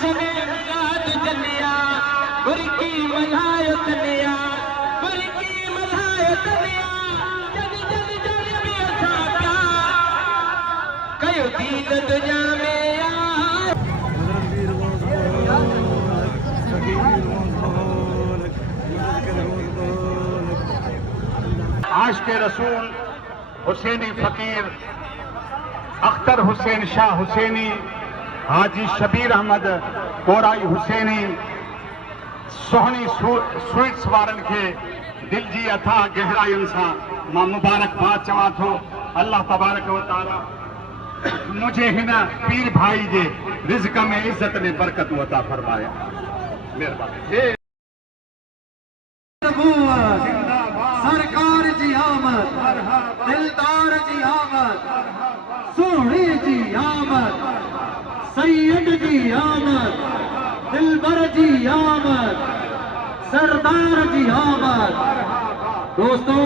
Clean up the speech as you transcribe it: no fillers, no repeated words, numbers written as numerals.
हसने गाद जलिया बुरकी मल्हायो तलिया बुरकी मल्हायो तलिया जन जन जन भी असा प्यार कयो दीन दुनिया में आशिक़ रसूल हुसैनी फ़कीर अख्तर हुसैन शाह हुसैनी हाजी शबीर अहमद कोराई हुसैनी सोहनी स्वीट्स वारनि खे दिल जी अथाह गहराइयुनि सां मां मुबारकबाद चवां थो। अल्लाह तबारक व तआला मुझे हिन पीर भाई जे रिज़्क़ में इज़्ज़त में बरकत अता फरमाए। महिरबानी। सरकार जी आमद, दिलदार जी आमद, सोहणी जी आमद, सैयद जी आमद, दिलबर जी आमद, सरदार जी आमद। दोस्तों